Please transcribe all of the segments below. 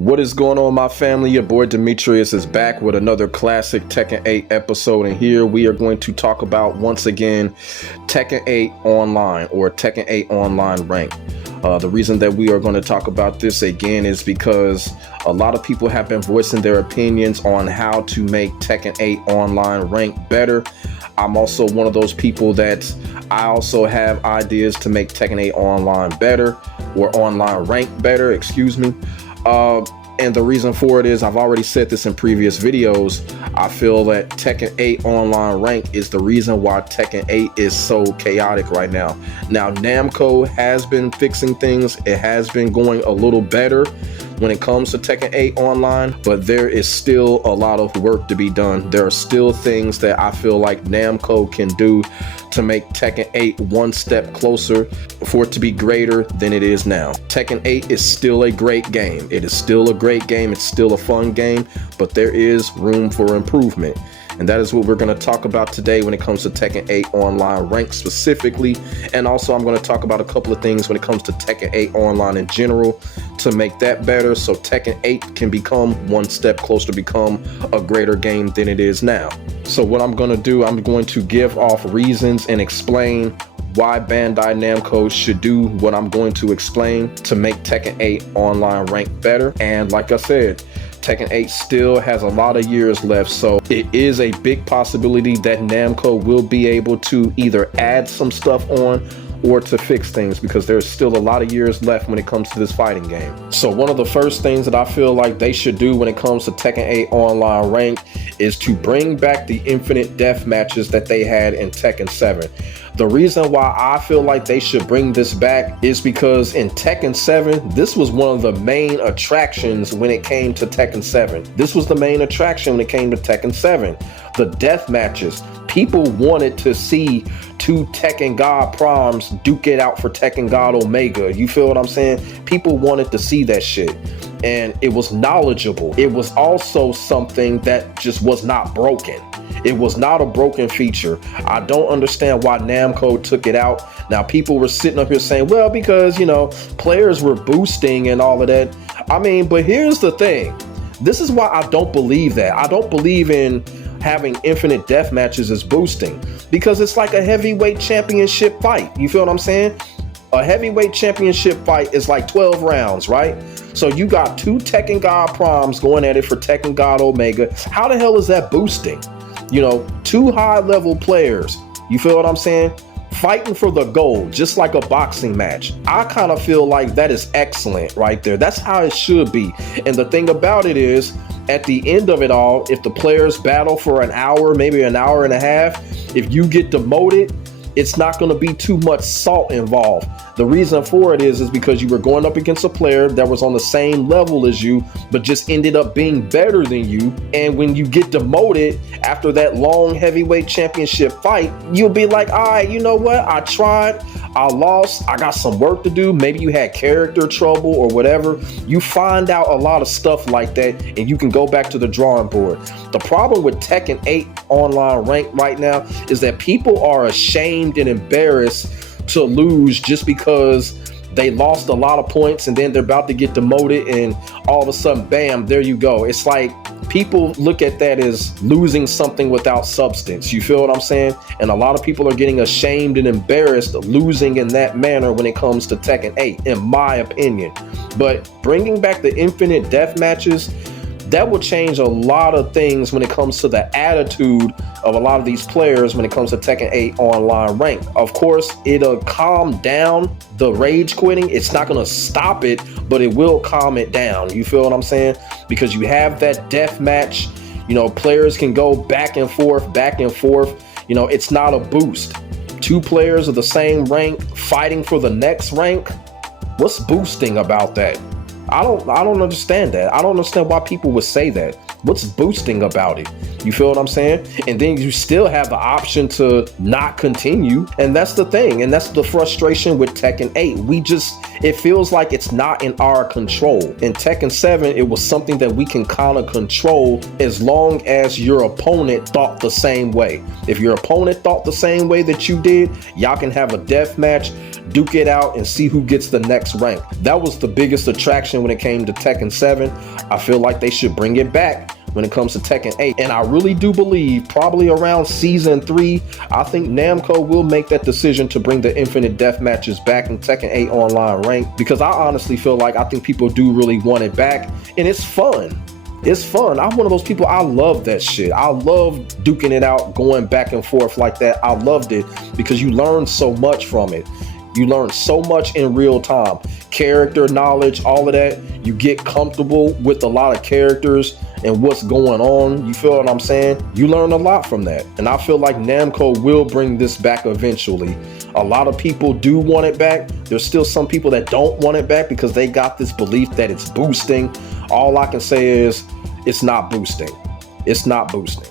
What is going on, my family? Your boy Demetrius is back with another classic Tekken 8 episode, and here we are going to talk about, once again, Tekken 8 Online, or Tekken 8 Online Ranked. The reason that we are going to talk about this again is because a lot of people have been voicing their opinions on how to make Tekken 8 Online Ranked better. I'm also one of those people that I also have ideas to make Tekken 8 Online better, or Online Ranked better, excuse me. And the reason for it is, I've already said this in previous videos, I feel that Tekken 8 Online Ranked is the reason why Tekken 8 is so chaotic right now. Now, Namco has been fixing things. It has been going a little better when it comes to Tekken 8 Online, but there is still a lot of work to be done. There are still things that I feel like Namco can do to make Tekken 8 one step closer for it to be greater than it is now. Tekken 8 is still a great game. It is still a great game. It's still a fun game, but there is room for improvement. And that is what we're going to talk about today when it comes to Tekken 8 Online Ranked specifically. And also I'm going to talk about a couple of things when it comes to Tekken 8 Online in general to make that better, so Tekken 8 can become one step closer to become a greater game than it is now. So what I'm going to do, I'm going to give off reasons and explain why Bandai Namco should do what I'm going to explain to make Tekken 8 Online Ranked better. And like I said, Tekken 8 still has a lot of years left, so it is a big possibility that Namco will be able to either add some stuff on or to fix things, because there's still a lot of years left when it comes to this fighting game. So one of the first things that I feel like they should do when it comes to Tekken 8 Online Ranked is to bring back the infinite death matches that they had in Tekken 7. The reason why I feel like they should bring this back is because in Tekken 7, this was one of the main attractions when it came to Tekken 7. This was the main attraction when it came to Tekken 7. The death matches. People wanted to see two Tekken God Proms duke it out for Tekken God Omega. You feel what I'm saying? People wanted to see that shit. And it was knowledgeable. It was also something that just was not broken. It was not a broken feature. I don't understand why Namco took it out. Now, people were sitting up here saying, well, because, you know, players were boosting and all of that. I mean, but here's the thing. This is why I don't believe that. I don't believe in having infinite death matches as boosting, because it's like a heavyweight championship fight. You feel what I'm saying? A heavyweight championship fight is like 12 rounds, right? So you got two Tekken God Proms going at it for Tekken God Omega. How the hell is that boosting? You know, two high level players, you feel what I'm saying? Fighting for the gold, just like a boxing match. I kind of feel like that is excellent right there. That's how it should be. And the thing about it is, at the end of it all, if the players battle for an hour, maybe an hour and a half, if you get demoted, it's not going to be too much salt involved. The reason for it is because you were going up against a player that was on the same level as you, but just ended up being better than you. And when you get demoted after that long heavyweight championship fight, you'll be like, all right, you know what? I tried, I lost, I got some work to do. Maybe you had character trouble or whatever. You find out a lot of stuff like that, and you can go back to the drawing board. The problem with Tekken 8 Online Ranked right now is that people are ashamed and embarrassed to lose just because they lost a lot of points and then they're about to get demoted, and all of a sudden, bam, there you go. It's like people look at that as losing something without substance. You feel what I'm saying? And a lot of people are getting ashamed and embarrassed of losing in that manner when it comes to Tekken 8, in my opinion. But bringing back the infinite death matches, that will change a lot of things when it comes to the attitude of a lot of these players when it comes to Tekken 8 Online Ranked. Of course, it'll calm down the rage quitting. It's not going to stop it, but it will calm it down. You feel what I'm saying? Because you have that death match, you know, players can go back and forth, back and forth. You know, it's not a boost. Two players of the same rank fighting for the next rank. What's boosting about that? I don't understand that. I don't understand why people would say that. What's boosting about it? You feel what I'm saying? And then you still have the option to not continue. And that's the thing. And that's the frustration with Tekken 8. It feels like it's not in our control. In Tekken 7, it was something that we can kind of control as long as your opponent thought the same way. If your opponent thought the same way that you did, y'all can have a death match, duke it out, and see who gets the next rank. That was the biggest attraction when it came to Tekken 7. I feel like they should bring it back when it comes to Tekken 8. And I really do believe probably around season 3, I think Namco will make that decision to bring the infinite death matches back in Tekken 8 Online Ranked, because I honestly feel like I think people do really want it back, and it's fun. It's fun. I'm one of those people, I love that shit. I love duking it out, going back and forth like that. I loved it because you learn so much from it. You learn so much in real time. Character knowledge, all of that. You get comfortable with a lot of characters and what's going on. You feel what I'm saying? You learn a lot from that. And I feel like Namco will bring this back eventually. A lot of people do want it back. There's still some people that don't want it back because they got this belief that it's boosting. All I can say is it's not boosting. It's not boosting.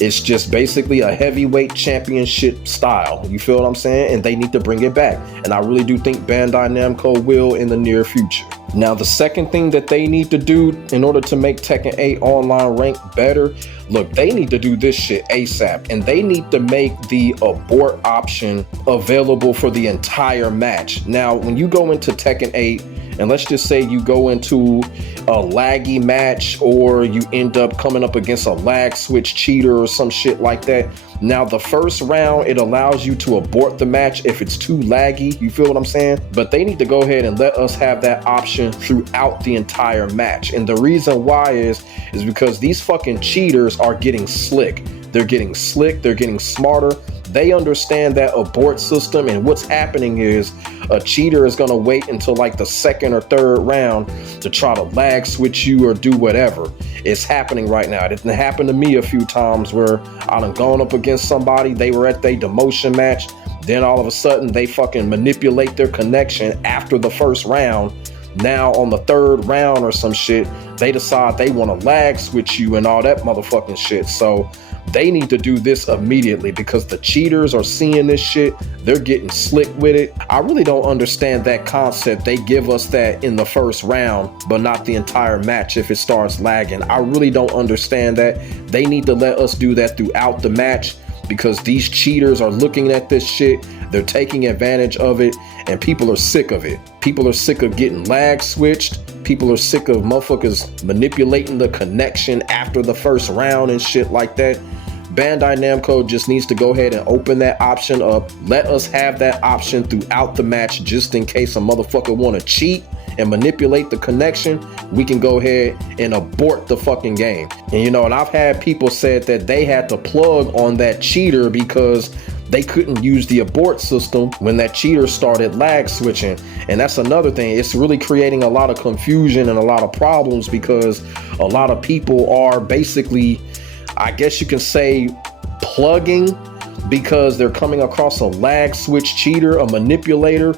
It's just basically a heavyweight championship style. You feel what I'm saying? And they need to bring it back. And I really do think Bandai Namco will in the near future. Now, the second thing that they need to do in order to make Tekken 8 Online Ranked better, look, they need to do this shit ASAP. And they need to make the abort option available for the entire match. Now, when you go into Tekken 8, and let's just say you go into a laggy match, or you end up coming up against a lag switch cheater or some shit like that. Now, the first round, it allows you to abort the match if it's too laggy. You feel what I'm saying? But they need to go ahead and let us have that option throughout the entire match. And the reason why is because these fucking cheaters are getting slick. They're getting slick. They're getting smarter. They understand that abort system, and what's happening is a cheater is going to wait until like the second or third round to try to lag switch you or do whatever. It's happening right now. It didn't happen to me a few times where I done gone up against somebody, they were at their demotion match, then all of a sudden they fucking manipulate their connection after the first round. Now on the third round or some shit, they decide they want to lag switch you and all that motherfucking shit. So they need to do this immediately because the cheaters are seeing this shit. They're getting slick with it. I really don't understand that concept. They give us that in the first round, but not the entire match if it starts lagging. I really don't understand that. They need to let us do that throughout the match because these cheaters are looking at this shit. They're taking advantage of it, and people are sick of it. People are sick of getting lag switched. People are sick of motherfuckers manipulating the connection after the first round and shit like that. Bandai Namco just needs to go ahead and open that option up. Let us have that option throughout the match just in case a motherfucker want to cheat and manipulate the connection. We can go ahead and abort the fucking game. And you know, and I've had people said that they had to plug on that cheater because they couldn't use the abort system when that cheater started lag switching. And that's another thing. It's really creating a lot of confusion and a lot of problems because a lot of people are basically, I guess you can say, plugging because they're coming across a lag switch cheater, a manipulator,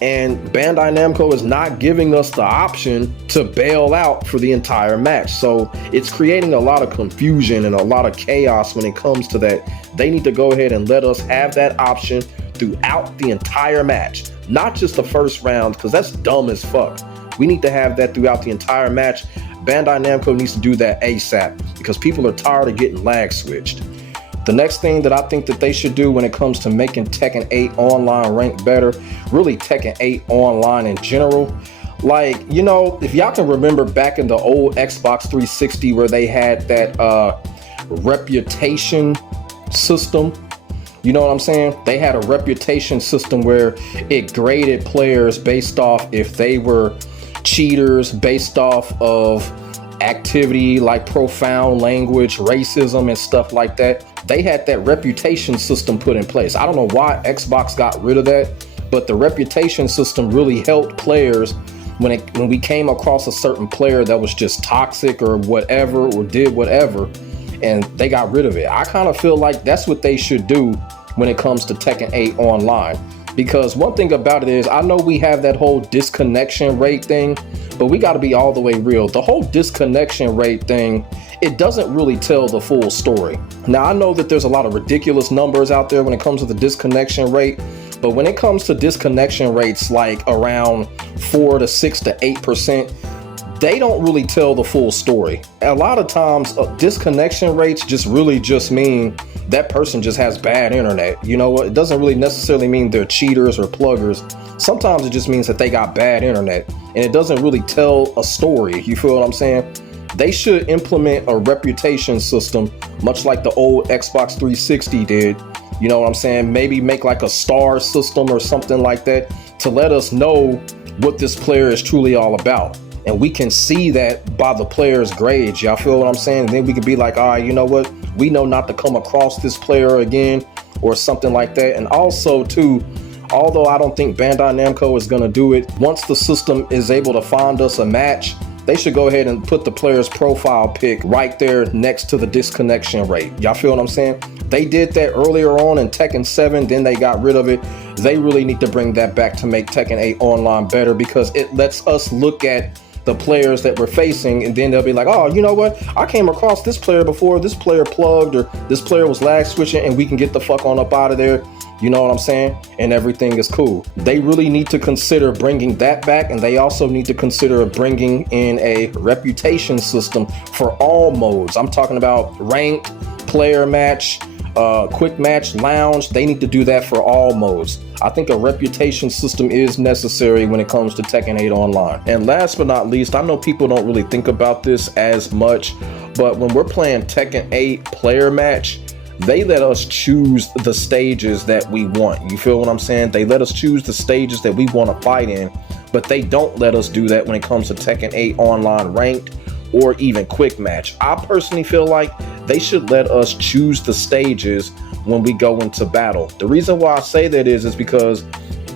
and Bandai Namco is not giving us the option to bail out for the entire match. So it's creating a lot of confusion and a lot of chaos when it comes to that. They need to go ahead and let us have that option throughout the entire match, not just the first round, because that's dumb as fuck. We need to have that throughout the entire match. Bandai Namco needs to do that ASAP because people are tired of getting lag switched. The next thing that I think that they should do when it comes to making Tekken 8 Online Ranked better, really Tekken 8 Online in general, like, you know, if y'all can remember back in the old Xbox 360 where they had that reputation system, you know what I'm saying? They had a reputation system where it graded players based off if they were cheaters, based off of activity like profound language, racism, and stuff like that. They had that reputation system put in place. I don't know why Xbox got rid of that, but the reputation system really helped players when we came across a certain player that was just toxic or whatever, or did whatever, and they got rid of it. I kind of feel like that's what they should do when it comes to Tekken 8 Online. Because one thing about it is, I know we have that whole disconnection rate thing, but we got to be all the way real. The whole disconnection rate thing, it doesn't really tell the full story. Now, I know that there's a lot of ridiculous numbers out there when it comes to the disconnection rate, but when it comes to disconnection rates like around 4 to 6 to 8%, they don't really tell the full story. A lot of times disconnection rates just really just mean that person just has bad internet. You know, it doesn't really necessarily mean they're cheaters or pluggers. Sometimes it just means that they got bad internet, and it doesn't really tell a story. You feel what I'm saying? They should implement a reputation system, much like the old Xbox 360 did. You know what I'm saying? Maybe make like a star system or something like that to let us know what this player is truly all about. And we can see that by the player's grades. Y'all feel what I'm saying? And then we can be like, all right, you know what? We know not to come across this player again or something like that. And also too, although I don't think Bandai Namco is going to do it, once the system is able to find us a match, they should go ahead and put the player's profile pic right there next to the disconnection rate. Y'all feel what I'm saying? They did that earlier on in Tekken 7, then they got rid of it. They really need to bring that back to make Tekken 8 Online better, because it lets us look at the players that we're facing, and then they'll be like, oh, you know what? I came across this player before, this player plugged, or this player was lag switching, and we can get the fuck on up out of there. You know what I'm saying? And everything is cool. They really need to consider bringing that back, and they also need to consider bringing in a reputation system for all modes. I'm talking about ranked, player match, quick match, lounge. They need to do that for all modes. I think a reputation system is necessary when it comes to Tekken 8 Online. And last but not least, I know people don't really think about this as much, but when we're playing Tekken 8 player match, they let us choose the stages that we want. You feel what I'm saying? They let us choose the stages that we want to fight in, but they don't let us do that when it comes to Tekken 8 Online ranked or even quick match. I personally feel like they should let us choose the stages when we go into battle. The reason why I say that is because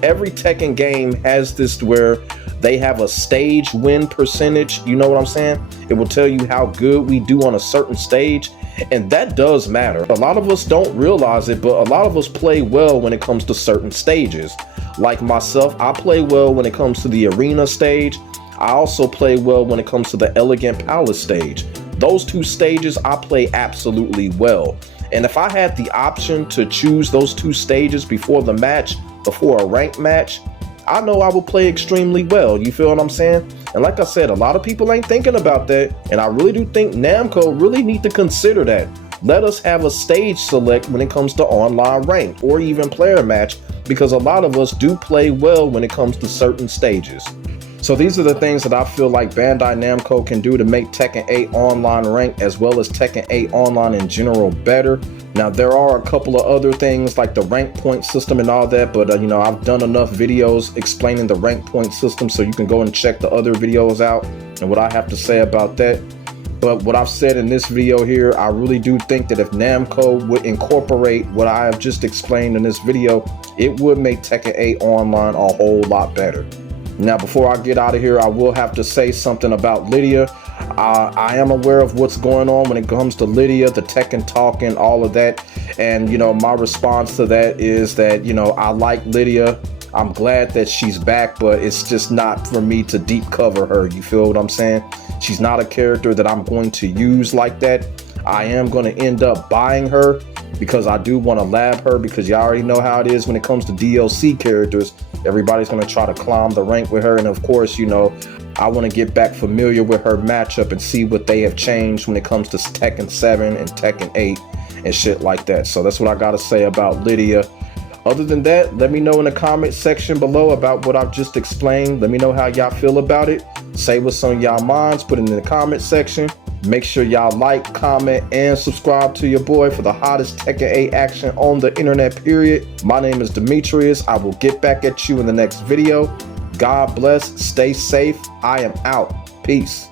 every Tekken game has this where they have a stage win percentage. You know what I'm saying? It will tell you how good we do on a certain stage, and that does matter. A lot of us don't realize it, but a lot of us play well when it comes to certain stages. Like myself, I play well when it comes to the arena stage. I also play well when it comes to the Elegant Palace stage. Those two stages I play absolutely well. And if I had the option to choose those two stages before the match, before a ranked match, I know I will play extremely well. You feel what I'm saying? And like I said, a lot of people ain't thinking about that. And I really do think Namco really need to consider that. Let us have a stage select when it comes to online ranked or even player match, because a lot of us do play well when it comes to certain stages. So these are the things that I feel like Bandai Namco can do to make Tekken 8 Online ranked as well as Tekken 8 Online in general better. Now, there are a couple of other things like the rank point system and all that, but you know, I've done enough videos explaining the rank point system, so you can go and check the other videos out and what I have to say about that. But what I've said in this video here, I really do think that if Namco would incorporate what I have just explained in this video, it would make Tekken 8 Online a whole lot better. Now, before I get out of here, I will have to say something about Lydia. I am aware of what's going on when it comes to Lydia, the Tekken talk and all of that. And, you know, my response to that is that, you know, I like Lydia. I'm glad that she's back, but it's just not for me to deep cover her. You feel what I'm saying? She's not a character that I'm going to use like that. I am going to end up buying her because I do want to lab her, because you already know how it is when it comes to DLC characters. Everybody's going to try to climb the rank with her. And of course, you know, I want to get back familiar with her matchup and see what they have changed when it comes to Tekken 7 and Tekken 8 and shit like that. So that's what I got to say about Lydia. Other than that, let me know in the comment section below about what I've just explained. Let me know how y'all feel about it. Say what's on y'all minds. Put it in the comment section. Make sure y'all like, comment, and subscribe to your boy for the hottest Tekken 8 action on the internet, period. My name is Demetrius. I will get back at you in the next video. God bless. Stay safe. I am out. Peace.